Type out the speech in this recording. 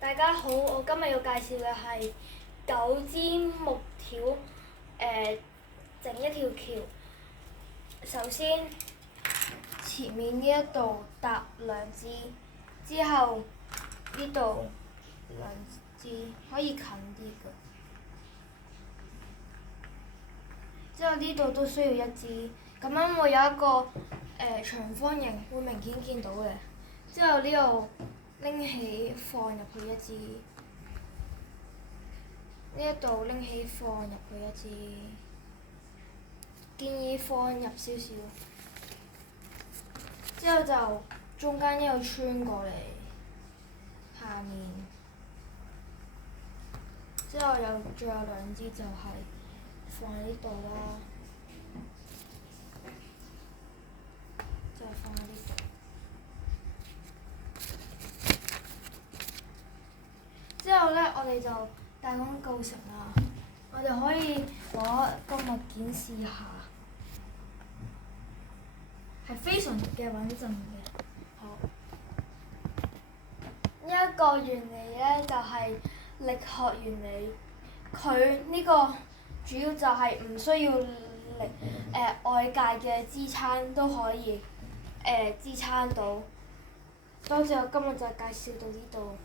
大家好，我今日要介紹嘅係9支木條，整一條橋。首先，前面呢一度搭2支，之後呢度2支，可以近啲嘅。之後呢度都需要1支，咁樣會有一個長方形，會明顯見到嘅。之後呢度拎起放入去1支，呢一度拎起放入去1支，建議放入少少。之後就中間呢度穿過嚟，下面，之後仲有2支就係放喺呢度啦，就放喺呢度。之後呢，我哋就大功告成啦。我哋可以攞個物件試下，係非常嘅穩陣嘅。好，呢一個原理呢，就係力學原理。佢呢個主要就係唔需要外界嘅支撐都可以支撐到。多謝，我今日就介紹到呢度。